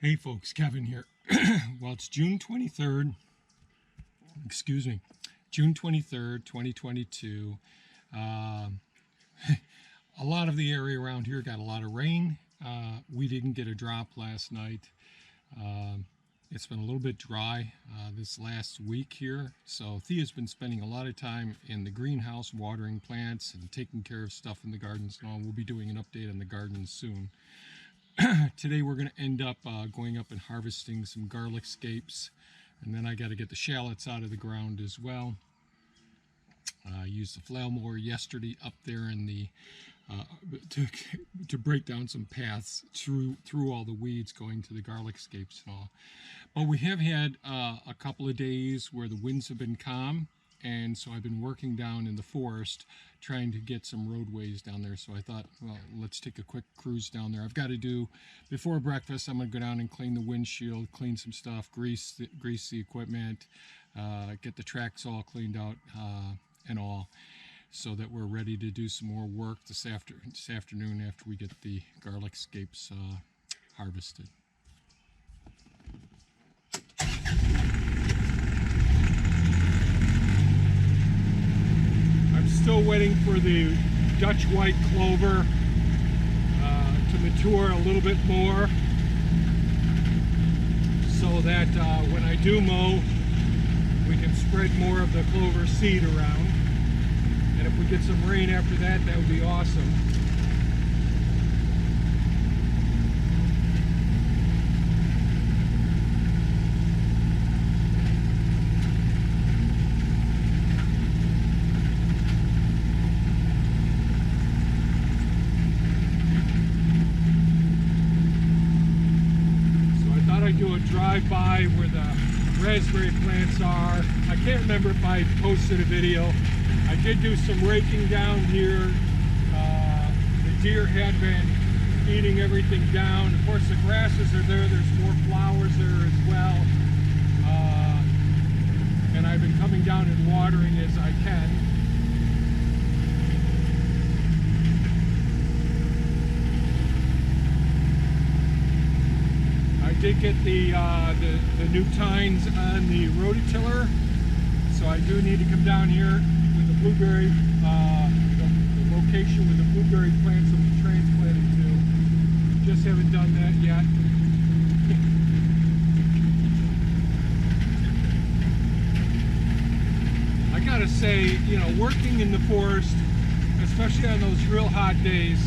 Hey folks, Kevin here. Well, it's June 23rd, excuse me, June 23rd, 2022. A lot of the area around here got a lot of rain. We didn't get a drop last night. It's been a little bit dry this last week here. So Thea's been spending a lot of time in the greenhouse watering plants and taking care of stuff in the gardens and all. We'll be doing an update on the gardens soon. Today we're going to end up going up and harvesting some garlic scapes, and then I got to get the shallots out of the ground as well. I used the flail mower yesterday up there in the to break down some paths through all the weeds going to the garlic scapes and all. But we have had a couple of days where the winds have been calm, and so I've been working down in the forest trying to get some roadways down there. So I thought, well, let's take a quick cruise down there. I've got to do, before breakfast, I'm going to go down and clean the windshield, clean some stuff, grease the equipment, get the tracks all cleaned out and all, so that we're ready to do some more work this afternoon after we get the garlic scapes harvested. Still waiting for the Dutch white clover to mature a little bit more, so that when I do mow, we can spread more of the clover seed around. And if we get some rain after that, that would be awesome. Do a drive-by where the raspberry plants are. I can't remember if I posted a video. I did do some raking down here. The deer had been eating everything down. Of course, the grasses are there. There's more flowers there as well. And I've been coming down and watering as I can. I did get the new tines on the rototiller, so I do need to come down here with the blueberry, the location where the blueberry plants will be transplanted to. Just haven't done that yet. I gotta say, you know, working in the forest, especially on those real hot days,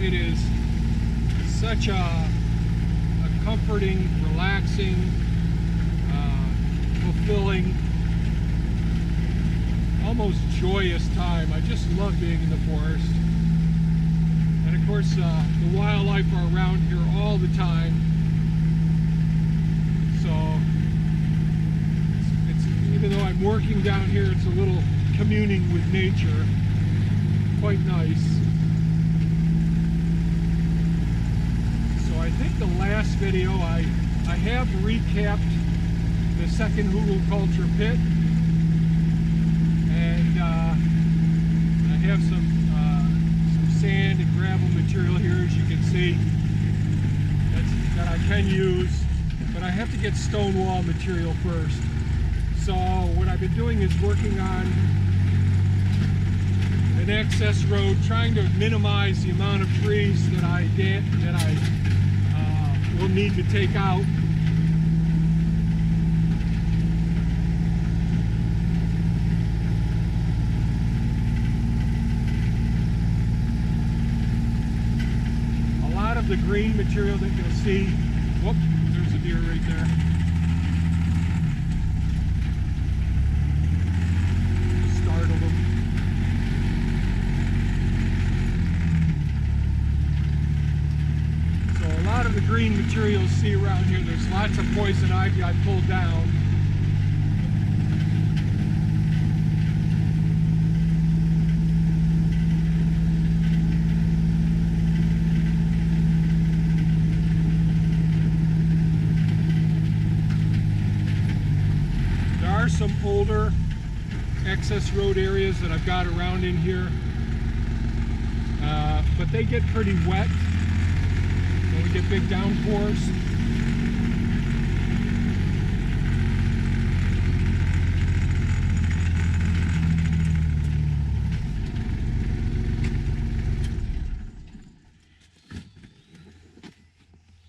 it is such a comforting, relaxing, fulfilling, almost joyous time. I just love being in the forest. And of course, the wildlife are around here all the time. So, it's even though I'm working down here, it's a little communing with nature. Quite nice. I think the last video I have recapped the second Hugelkultur pit, and I have some sand and gravel material here, as you can see, that I can use, but I have to get stone wall material first. So what I've been doing is working on an access road, trying to minimize the amount of trees that I will need to take out. A lot of the green material that you'll see, whoop, there's a deer right there. Startled him. A lot of the green material you see around here, there's lots of poison ivy I pulled down. There are some older access road areas that I've got around in here, but they get pretty wet. We get big downpours.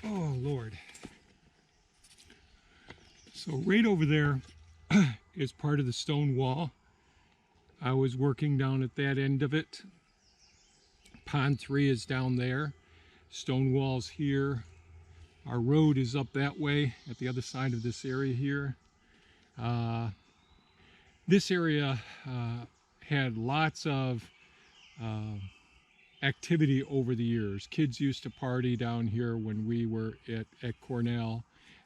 Oh, Lord. So right over there is part of the stone wall. I was working down at that end of it. Pond 3 is down there. Stone wall's here. Our road is up that way at the other side of this area here. This area had lots of activity over the years. Kids used to party down here when we were at Cornell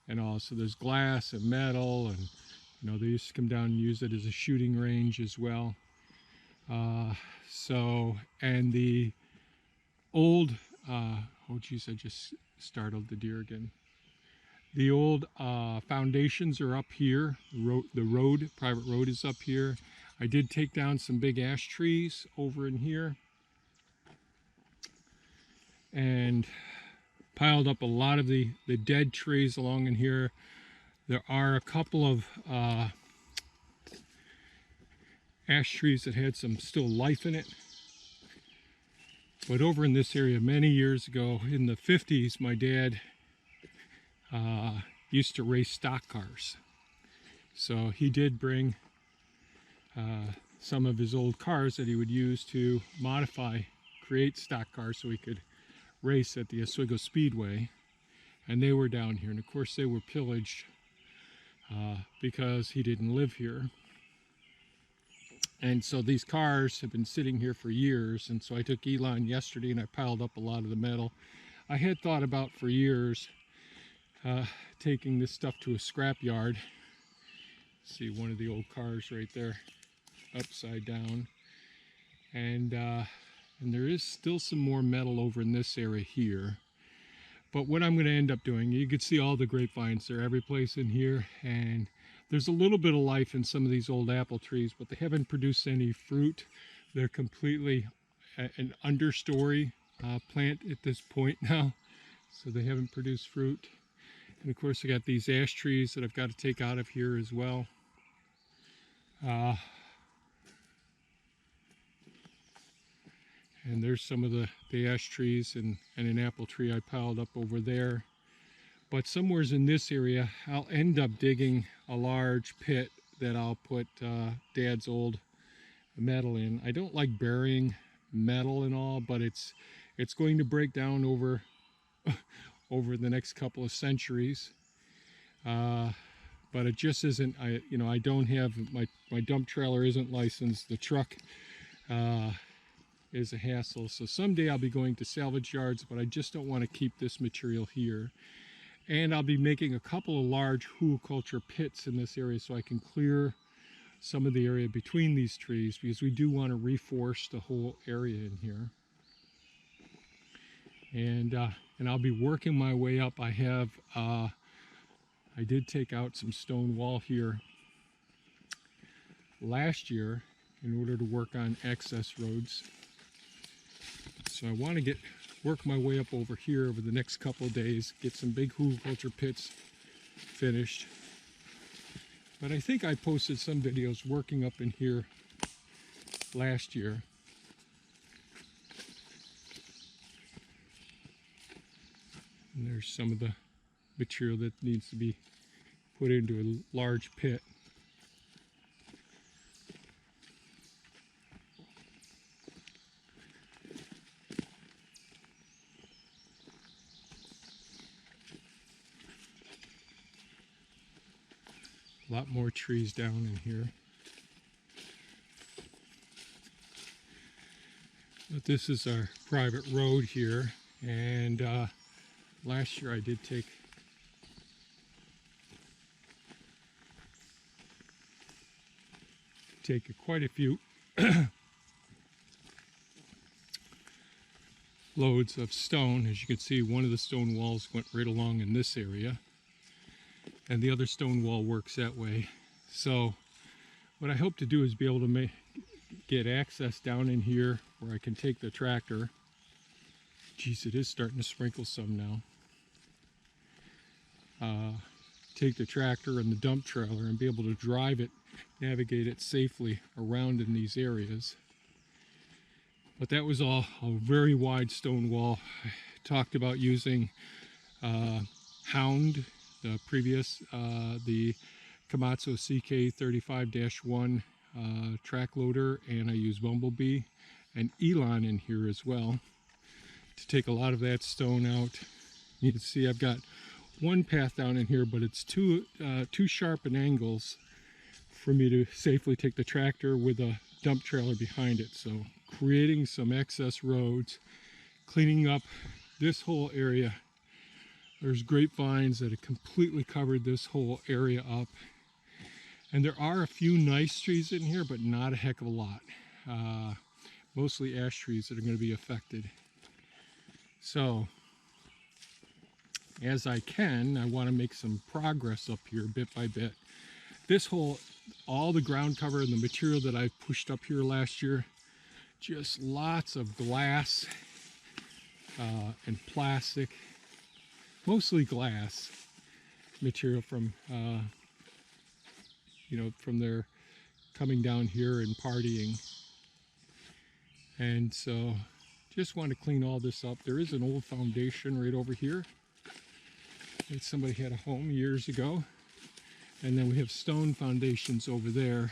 and all. So there's glass and metal, and they used to come down and use it as a shooting range as well. And the old, oh geez, I just startled the deer again. The old foundations are up here. The private road is up here. I did take down some big ash trees over in here and piled up a lot of the dead trees along in here. There are a couple of ash trees that had some still life in it. But over in this area many years ago, in the 50s, my dad used to race stock cars. So he did bring some of his old cars that he would use to create stock cars so he could race at the Oswego Speedway. And they were down here. And of course they were pillaged because he didn't live here. And so these cars have been sitting here for years. And so I took Elon yesterday and I piled up a lot of the metal. I had thought about for years taking this stuff to a scrap yard. See one of the old cars right there, upside down. And there is still some more metal over in this area here. But what I'm going to end up doing, you can see all the grapevines. They're every place in here. And there's a little bit of life in some of these old apple trees, but they haven't produced any fruit. They're completely an understory plant at this point now. So they haven't produced fruit. And of course I got these ash trees that I've got to take out of here as well. And there's some of the ash trees and an apple tree I piled up over there. But somewheres in this area, I'll end up digging a large pit that I'll put Dad's old metal in. I don't like burying metal and all, but it's going to break down over the next couple of centuries. But it just isn't. I don't have my dump trailer isn't licensed. The truck is a hassle. So someday I'll be going to salvage yards, but I just don't want to keep this material here. And I'll be making a couple of large hugelkultur pits in this area so I can clear some of the area between these trees, because we do want to reforest the whole area in here. And I'll be working my way up. I did take out some stone wall here last year in order to work on access roads. So I want to work my way up over here over the next couple of days, get some big hugelkultur pits finished. But I think I posted some videos working up in here last year. And there's some of the material that needs to be put into a large pit. A lot more trees down in here. But this is our private road here, and last year I did take quite a few loads of stone. As you can see, one of the stone walls went right along in this area, and the other stone wall works that way. So what I hope to do is be able to get access down in here where I can take the tractor. Geez, it is starting to sprinkle some now. Take the tractor and the dump trailer and be able to drive it, navigate it safely around in these areas. But that was all a very wide stone wall. I talked about using Hound, the previous, the Komatsu CK35-1 track loader, and I use Bumblebee and Elon in here as well to take a lot of that stone out. You can see I've got one path down in here, but it's too sharp an angles for me to safely take the tractor with a dump trailer behind it. So creating some excess roads, cleaning up this whole area. There's grapevines that have completely covered this whole area up. And there are a few nice trees in here, but not a heck of a lot. Mostly ash trees that are going to be affected. So, as I can, I want to make some progress up here bit by bit. This whole, all the ground cover and the material that I pushed up here last year, just lots of glass and plastic, mostly glass material from, you know, from their coming down here and partying. And so, just want to clean all this up. There is an old foundation right over here that somebody had a home years ago. And then we have stone foundations over there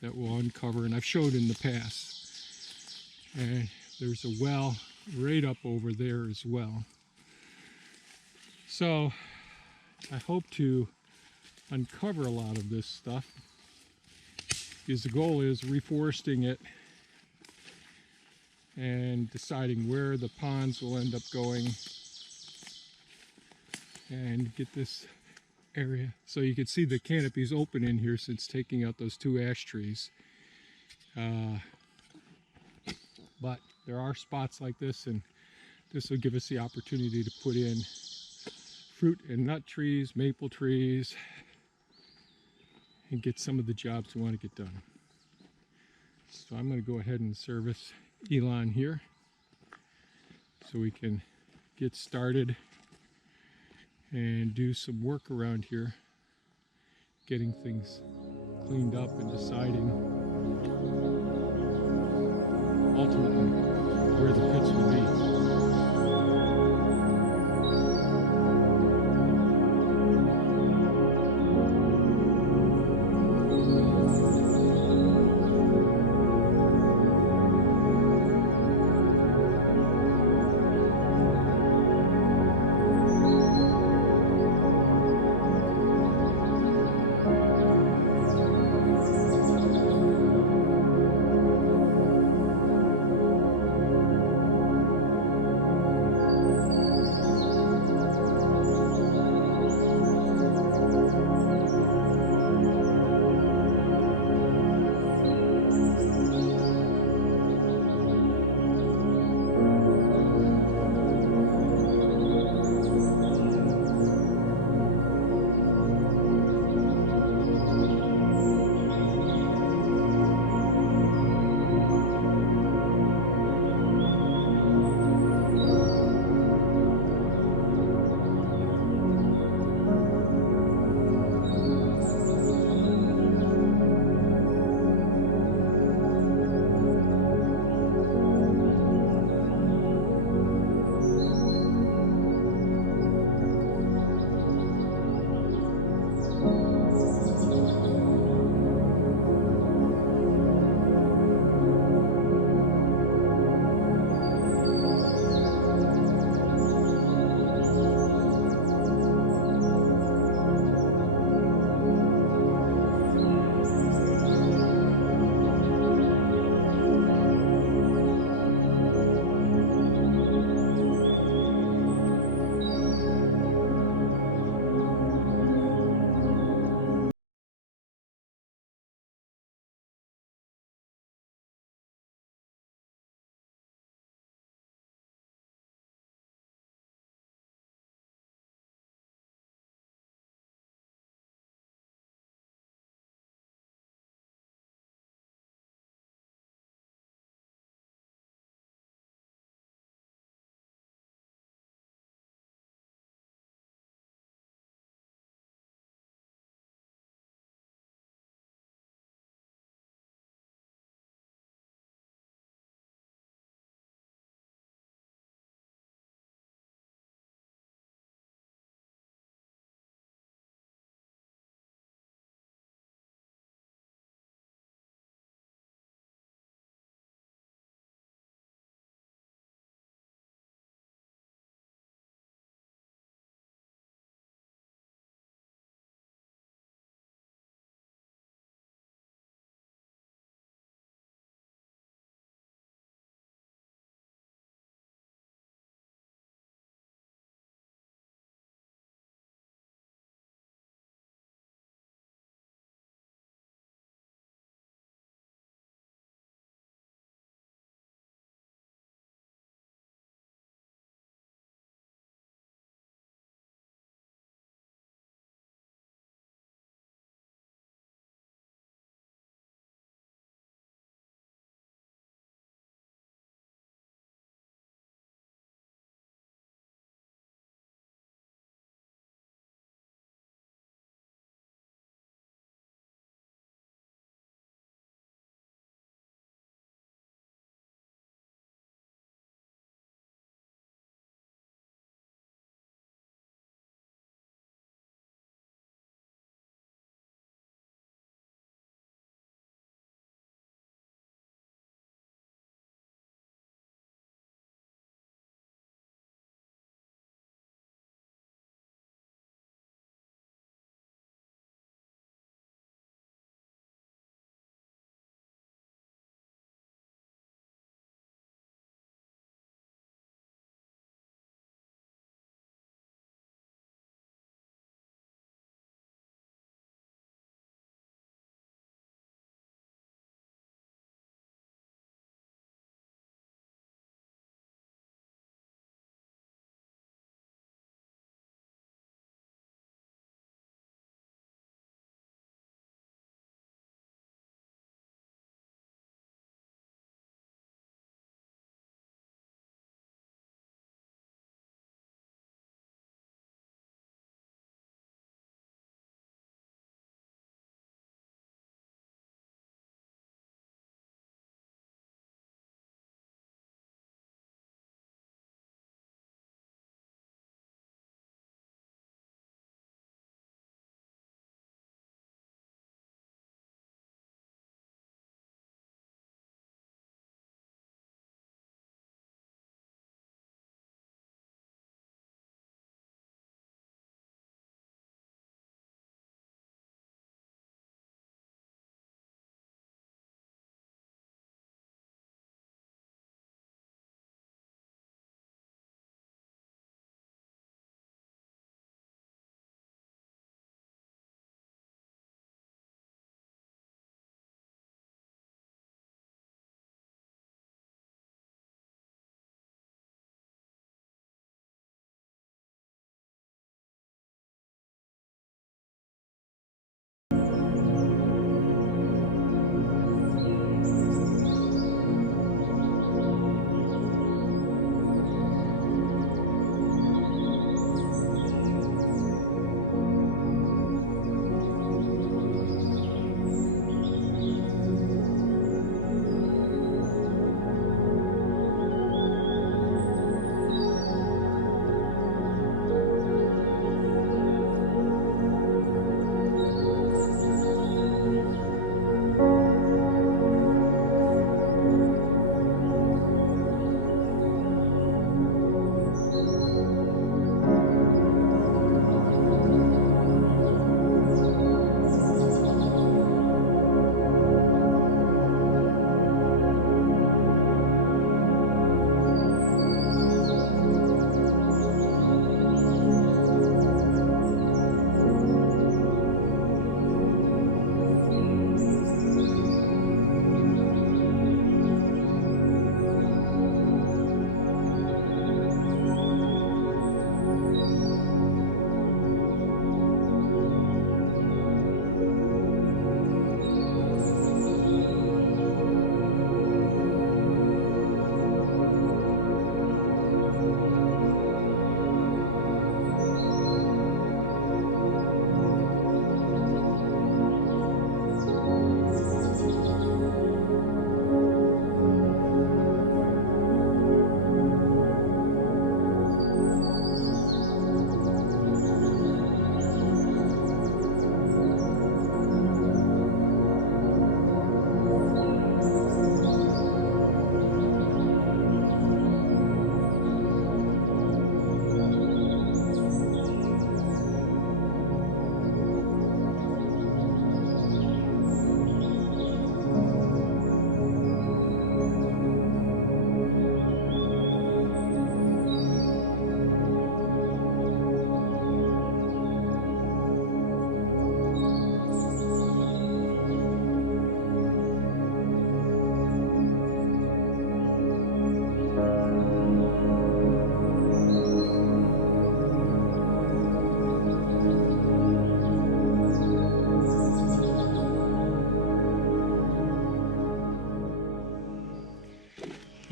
that we'll uncover, and I've showed in the past. And there's a well right up over there as well. So I hope to uncover a lot of this stuff, because the goal is reforesting it and deciding where the ponds will end up going and get this area. So you can see the canopy's open in here since taking out those two ash trees. But there are spots like this, and this will give us the opportunity to put in fruit and nut trees, maple trees, and get some of the jobs we want to get done. So I'm going to go ahead and service Elon here so we can get started and do some work around here, getting things cleaned up and deciding ultimately where the pits will be.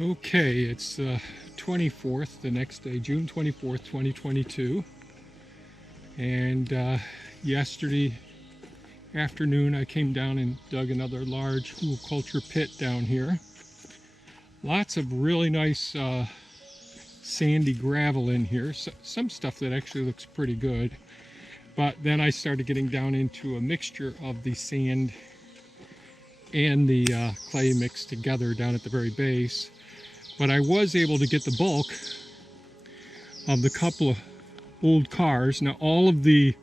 Okay, it's the 24th, the next day, June 24th, 2022. And yesterday afternoon I came down and dug another large Hugelkultur pit down here. Lots of really nice sandy gravel in here, so, some stuff that actually looks pretty good. But then I started getting down into a mixture of the sand and the clay mixed together down at the very base. But I was able to get the bulk of the couple of old cars. Now all of the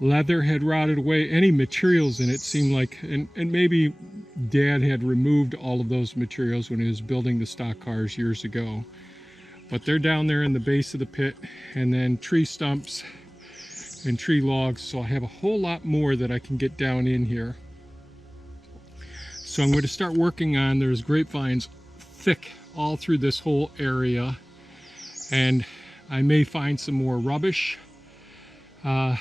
leather had rotted away. Any materials in it seemed like, and maybe Dad had removed all of those materials when he was building the stock cars years ago. But they're down there in the base of the pit, and then tree stumps and tree logs. So I have a whole lot more that I can get down in here. So I'm going to start working on, there's grapevines thick all through this whole area, and I may find some more rubbish. I'll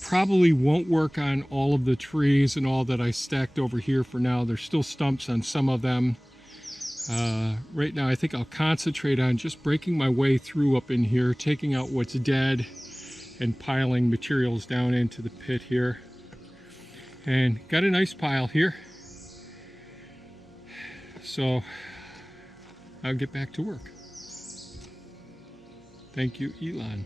probably won't work on all of the trees and all that I stacked over here for now. There's still stumps on some of them. Right now I think I'll concentrate on just breaking my way through up in here, taking out what's dead and piling materials down into the pit here. And got a nice pile here. So I'll get back to work. Thank you, Elon.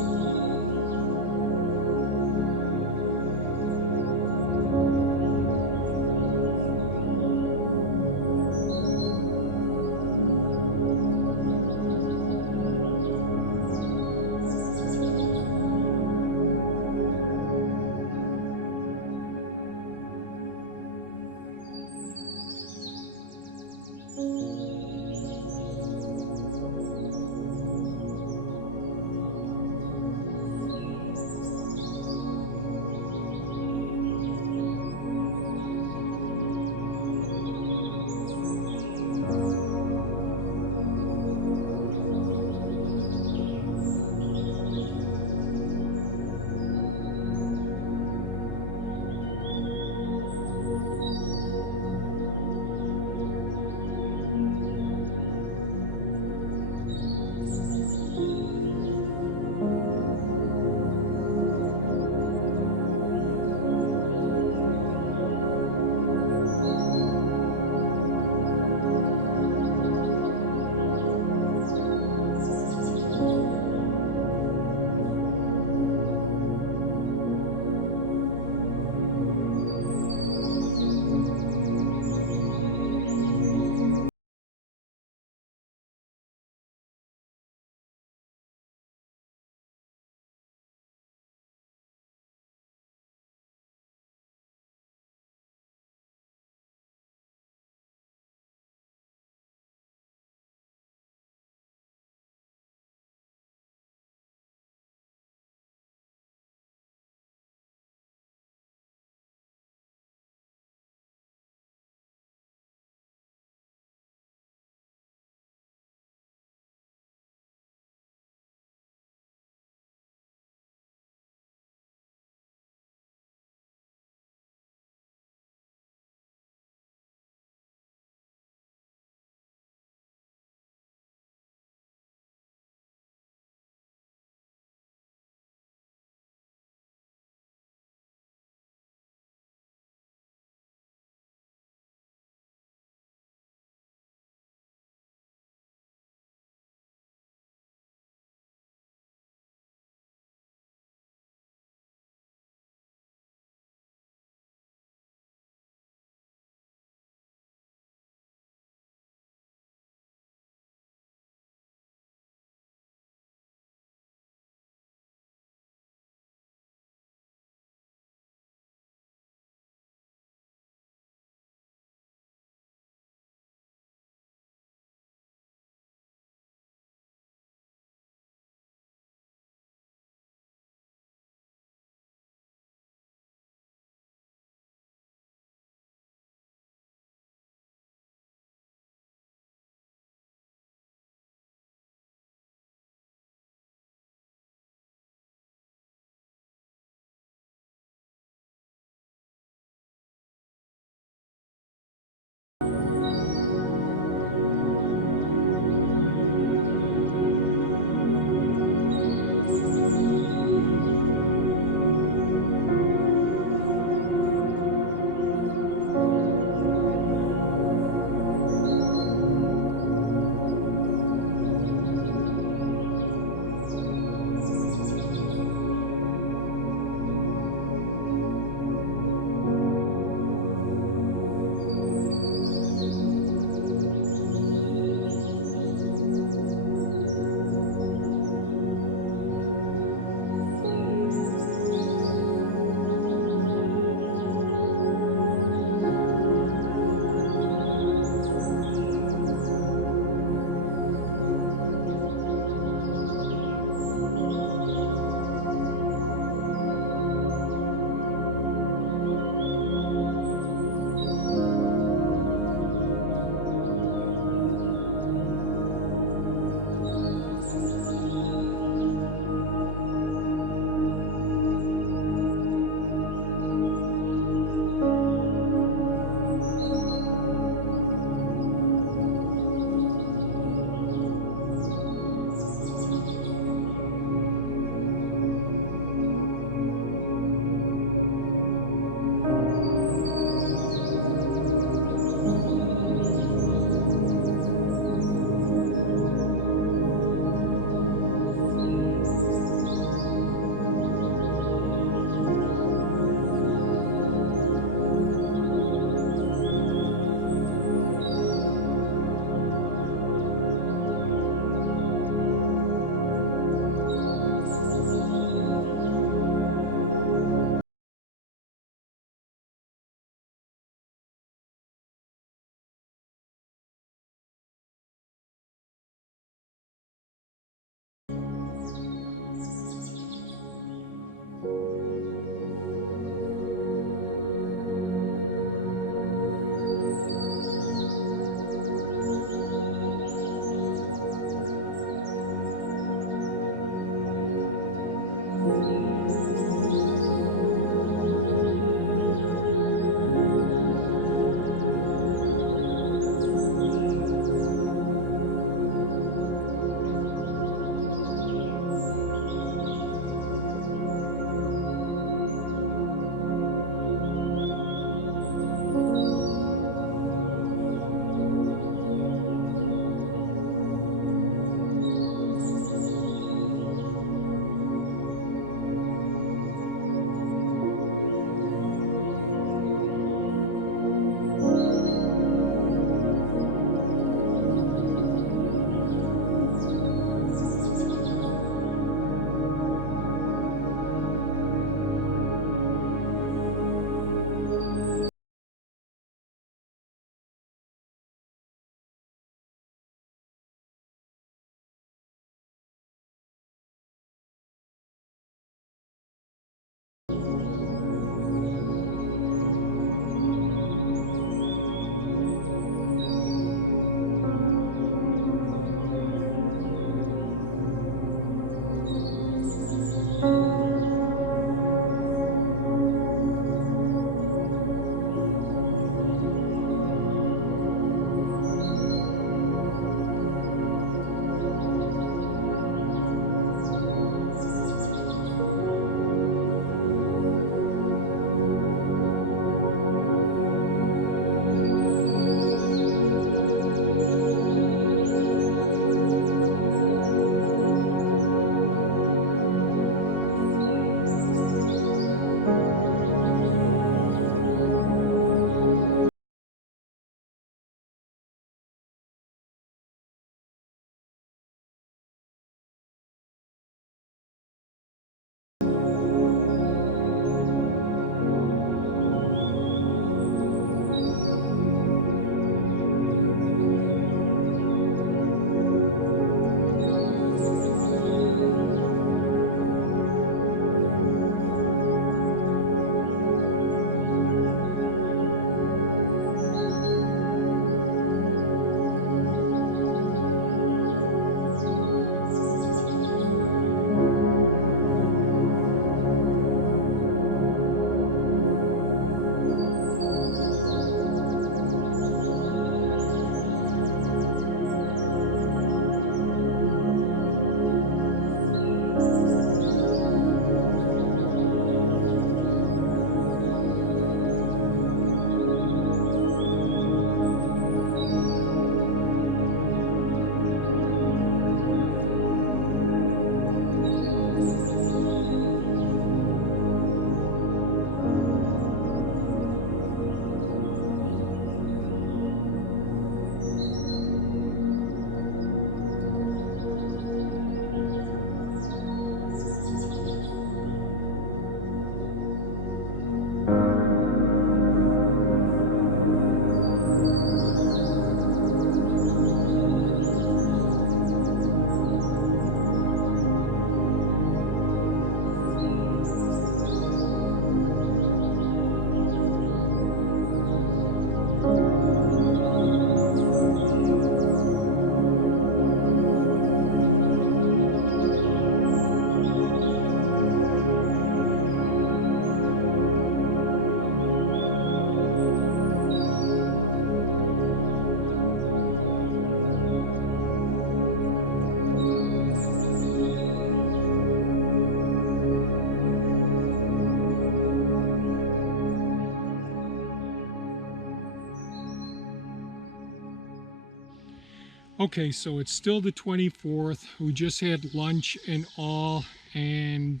Okay, so it's still the 24th. We just had lunch and all, and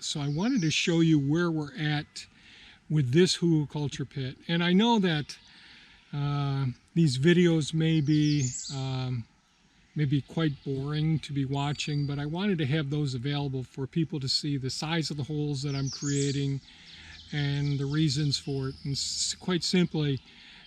so I wanted to show you where we're at with this hugelkultur pit. And I know that these videos may be quite boring to be watching, but I wanted to have those available for people to see the size of the holes that I'm creating and the reasons for it. And quite simply,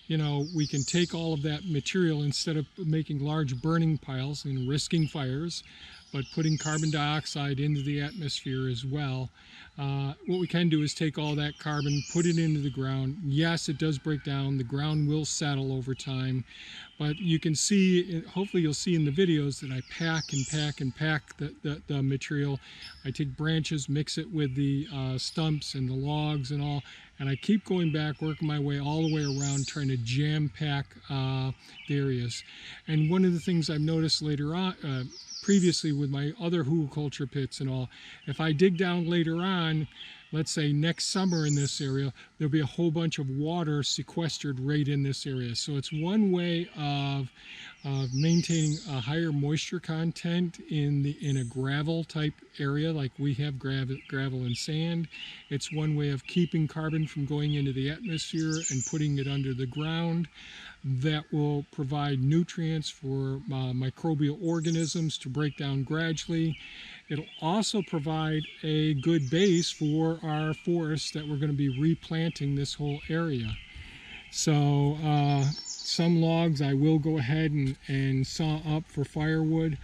you know, we can take all of that material, instead of making large burning piles and risking fires, but putting carbon dioxide into the atmosphere as well. What we can do is take all that carbon, put it into the ground. Yes, it does break down. The ground will settle over time, but you can see, hopefully you'll see in the videos, that I pack and pack and pack the material. I take branches, mix it with the stumps and the logs and all, and I keep going back, working my way all the way around, trying to jam pack the areas. And one of the things I've noticed later on, previously with my other hugelkultur pits and all, if I dig down later on, let's say next summer in this area, there'll be a whole bunch of water sequestered right in this area. So it's one way of maintaining a higher moisture content in a gravel type area, like we have gravel and sand. It's one way of keeping carbon from going into the atmosphere and putting it under the ground. That will provide nutrients for microbial organisms to break down gradually. It'll also provide a good base for our forests that we're going to be replanting this whole area. So some logs I will go ahead and saw up for firewood,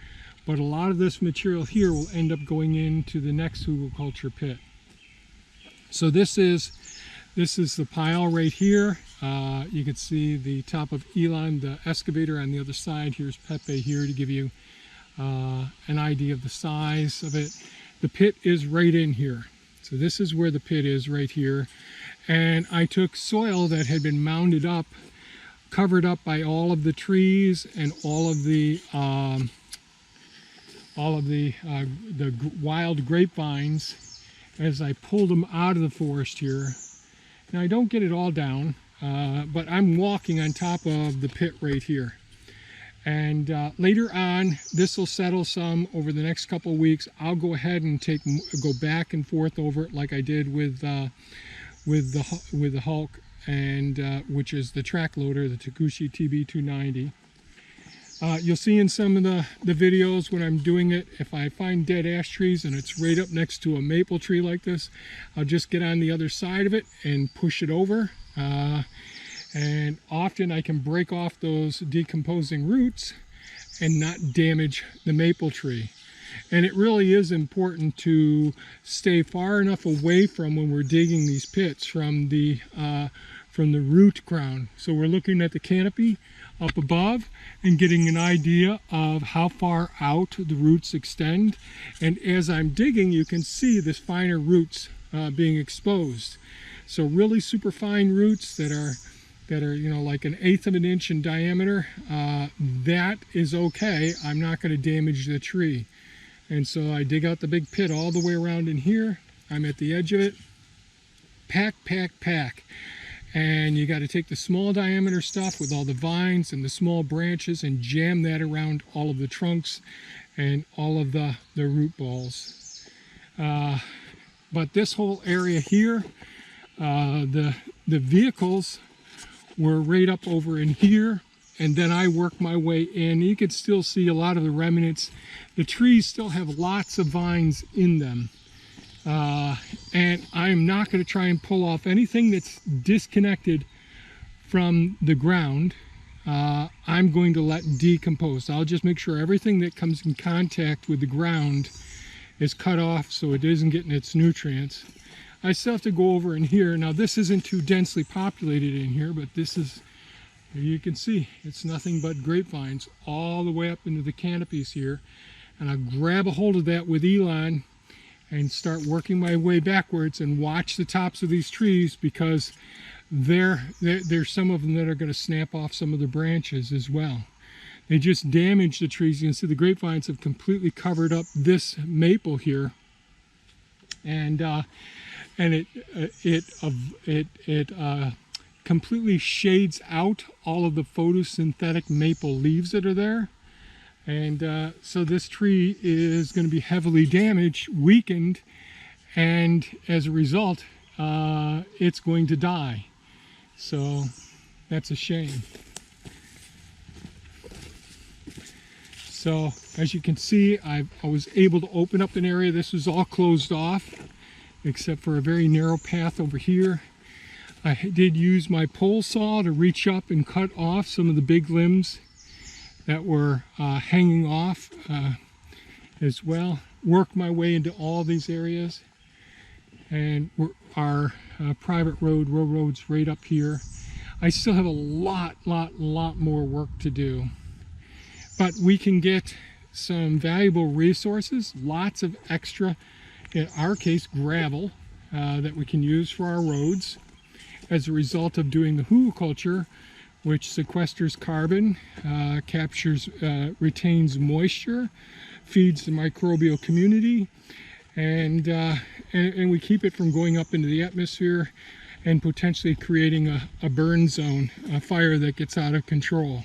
but a lot of this material here will end up going into the next hugelkultur pit. So this is the pile right here. You can see the top of Elon, the excavator on the other side. Here's Pepe here to give you an idea of the size of it. The pit is right in here. So this is where the pit is, right here. And I took soil that had been mounded up, covered up by all of the trees and all of the wild grapevines, as I pulled them out of the forest here. Now I don't get it all down, but I'm walking on top of the pit right here. And later on, this will settle some over the next couple of weeks. I'll go ahead and go back and forth over it like I did with the Hulk, and which is the track loader, the Takushi TB290. You'll see in some of the videos when I'm doing it, if I find dead ash trees and it's right up next to a maple tree like this, I'll just get on the other side of it and push it over. And often I can break off those decomposing roots and not damage the maple tree. And it really is important to stay far enough away from, when we're digging these pits, from the root ground. So we're looking at the canopy up above and getting an idea of how far out the roots extend. And as I'm digging, you can see the finer roots being exposed. So really super fine roots that are you know, like 1/8 of an inch in diameter, that is okay. I'm not going to damage the tree. And so I dig out the big pit all the way around in here. I'm at the edge of it. Pack, pack, pack. And you got to take the small diameter stuff with all the vines and the small branches and jam that around all of the trunks and all of the root balls. But this whole area here, the vehicles were right up over in here, and then I worked my way in. You could still see a lot of the remnants. The trees still have lots of vines in them. And I'm not going to try and pull off anything that's disconnected from the ground. I'm going to let decompose. I'll just make sure everything that comes in contact with the ground is cut off so it isn't getting its nutrients. I still have to go over in here. Now this isn't too densely populated in here, but this is, you can see, it's nothing but grapevines all the way up into the canopies here. And I'll grab a hold of that with Elon and start working my way backwards and watch the tops of these trees, because there's some of them that are going to snap off some of the branches as well. They just damage the trees. You can see the grapevines have completely covered up this maple here, and it completely shades out all of the photosynthetic maple leaves that are there. And so this tree is going to be heavily damaged, weakened, and as a result, it's going to die. So that's a shame. So as you can see, I was able to open up an area. This was all closed off, except for a very narrow path over here. I did use my pole saw to reach up and cut off some of the big limbs that were hanging off as well. Work my way into all these areas. And our private road's right up here. I still have a lot more work to do. But we can get some valuable resources, lots of extra, in our case, gravel that we can use for our roads as a result of doing the hugelkultur, which sequesters carbon, retains moisture, feeds the microbial community, and we keep it from going up into the atmosphere and potentially creating a burn zone, a fire that gets out of control.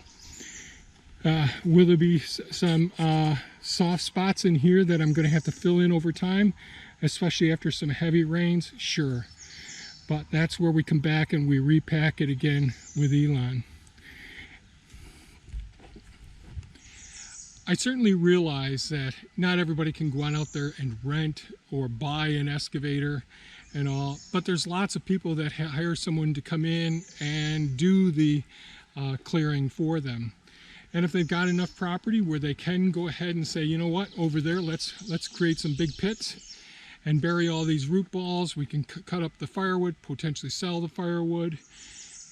Will there be some soft spots in here that I'm going to have to fill in over time, especially after some heavy rains? Sure. But that's where we come back and we repack it again with Elon. I certainly realize that not everybody can go on out there and rent or buy an excavator and all, but there's lots of people that hire someone to come in and do the clearing for them. And if they've got enough property where they can go ahead and say, you know what, over there, let's create some big pits and bury all these root balls. We can cut up the firewood, potentially sell the firewood,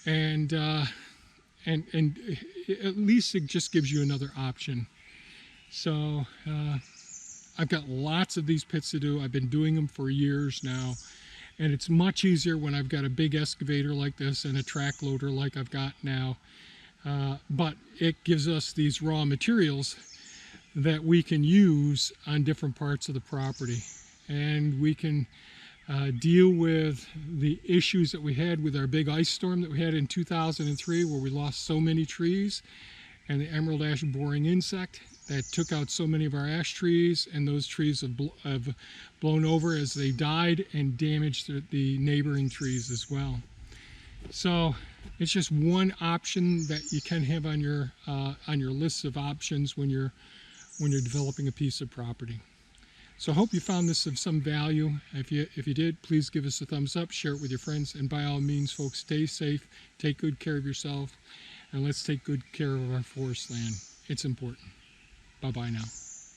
and at least it just gives you another option. So I've got lots of these pits to do. I've been doing them for years now, and it's much easier when I've got a big excavator like this and a track loader like I've got now. But it gives us these raw materials that we can use on different parts of the property. And we can deal with the issues that we had with our big ice storm that we had in 2003, where we lost so many trees, and the emerald ash boring insect that took out so many of our ash trees, and those trees have blown over as they died and damaged the neighboring trees as well. So it's just one option that you can have on your list of options when you're developing a piece of property. So I hope you found this of some value. If you did, please give us a thumbs up, share it with your friends, and by all means, folks, stay safe, take good care of yourself, and let's take good care of our forest land. It's important. Bye-bye now.